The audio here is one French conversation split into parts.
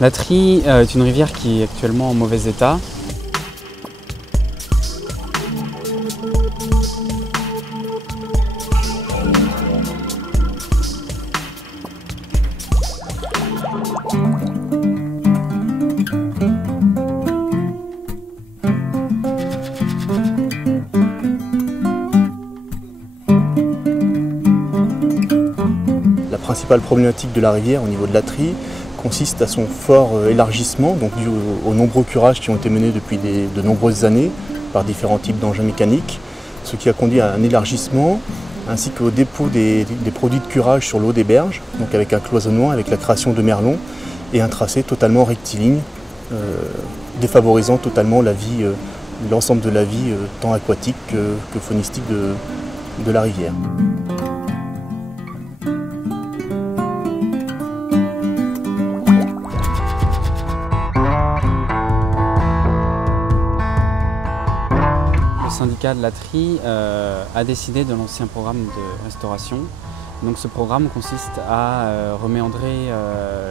La Trie est une rivière qui est actuellement en mauvais état. La principale problématique de la rivière au niveau de la Trie consiste à son fort élargissement, donc dû aux nombreux curages qui ont été menés depuis de nombreuses années par différents types d'engins mécaniques, ce qui a conduit à un élargissement ainsi qu'au dépôt des produits de curage sur le haut des berges, donc avec un cloisonnement, avec la création de merlons et un tracé totalement rectiligne, défavorisant totalement la vie, l'ensemble de la vie tant aquatique que faunistique de la rivière. Le syndicat de la Trie a décidé de lancer un programme de restauration. Donc ce programme consiste à reméandrer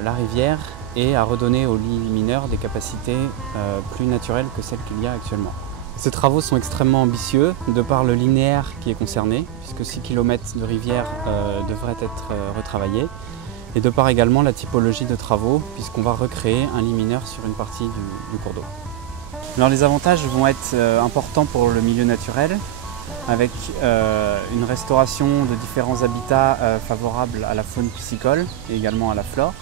la rivière et à redonner au lit mineur des capacités plus naturelles que celles qu'il y a actuellement. Ces travaux sont extrêmement ambitieux de par le linéaire qui est concerné, puisque 6 km de rivière devraient être retravaillés, et de par également la typologie de travaux, puisqu'on va recréer un lit mineur sur une partie du cours d'eau. Alors les avantages vont être importants pour le milieu naturel, avec une restauration de différents habitats favorables à la faune piscicole et également à la flore,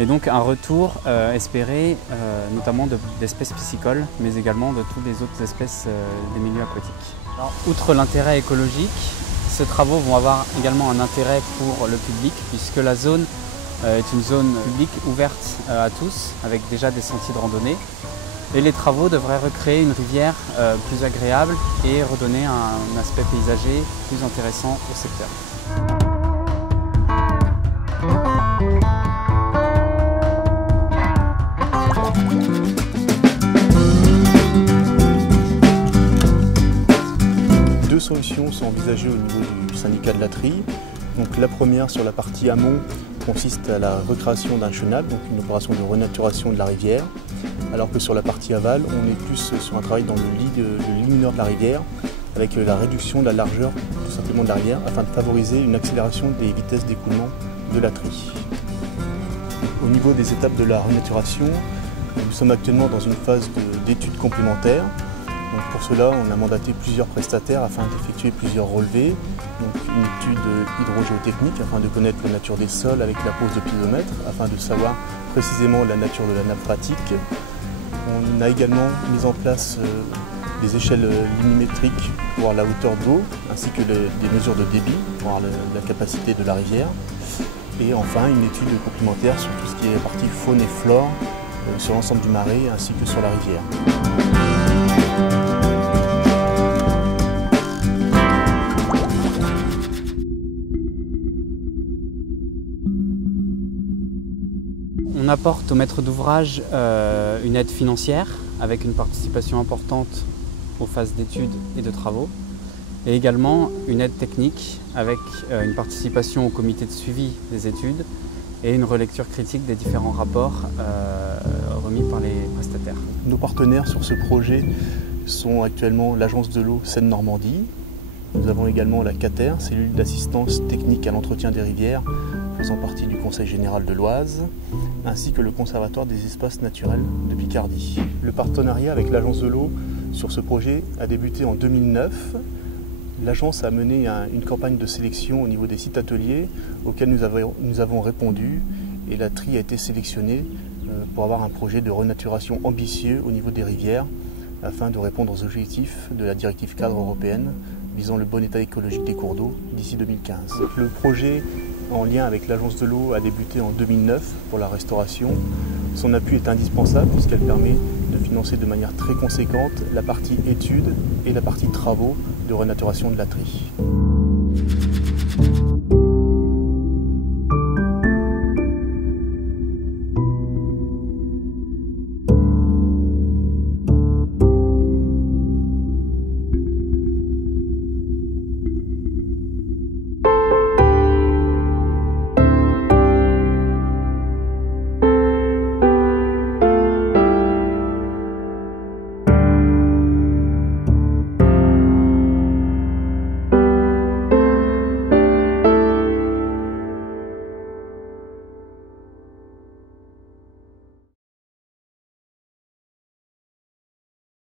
et donc un retour espéré notamment d'espèces piscicoles, mais également de toutes les autres espèces des milieux aquatiques. Alors, outre l'intérêt écologique, ces travaux vont avoir également un intérêt pour le public, puisque la zone est une zone publique ouverte à tous, avec déjà des sentiers de randonnée. Et les travaux devraient recréer une rivière plus agréable et redonner un aspect paysager plus intéressant au secteur. Deux solutions sont envisagées au niveau du syndicat de la Trie. Donc, la première, sur la partie amont, consiste à la recréation d'un chenal, donc une opération de renaturation de la rivière, alors que sur la partie aval, on est plus sur un travail dans le lit mineur de la rivière, avec la réduction de la largeur tout simplement de la rivière, afin de favoriser une accélération des vitesses d'écoulement de la Trie. Au niveau des étapes de la renaturation, nous sommes actuellement dans une phase d'études complémentaires. Donc pour cela, on a mandaté plusieurs prestataires afin d'effectuer plusieurs relevés. Donc une étude hydrogéotechnique afin de connaître la nature des sols avec la pose de piézomètre, afin de savoir précisément la nature de la nappe phréatique. On a également mis en place des échelles limimétriques pour voir la hauteur d'eau, ainsi que des mesures de débit pour voir la capacité de la rivière. Et enfin, une étude complémentaire sur tout ce qui est la partie faune et flore, sur l'ensemble du marais ainsi que sur la rivière. On apporte au maître d'ouvrage une aide financière avec une participation importante aux phases d'études et de travaux, et également une aide technique avec une participation au comité de suivi des études et une relecture critique des différents rapports remis par les prestataires. Nos partenaires sur ce projet sont actuellement l'Agence de l'eau Seine-Normandie. Nous avons également la CATER, cellule d'assistance technique à l'entretien des rivières, faisant partie du Conseil général de l'Oise, ainsi que le Conservatoire des espaces naturels de Picardie. Le partenariat avec l'Agence de l'eau sur ce projet a débuté en 2009. L'agence a mené une campagne de sélection au niveau des sites ateliers auxquels nous avons répondu, et la Trie a été sélectionnée pour avoir un projet de renaturation ambitieux au niveau des rivières afin de répondre aux objectifs de la directive cadre européenne visant le bon état écologique des cours d'eau d'ici 2015. Le projet en lien avec l'Agence de l'eau a débuté en 2009 pour la restauration. Son appui est indispensable puisqu'elle permet de financer de manière très conséquente la partie études et la partie travaux de renaturation de la Trie.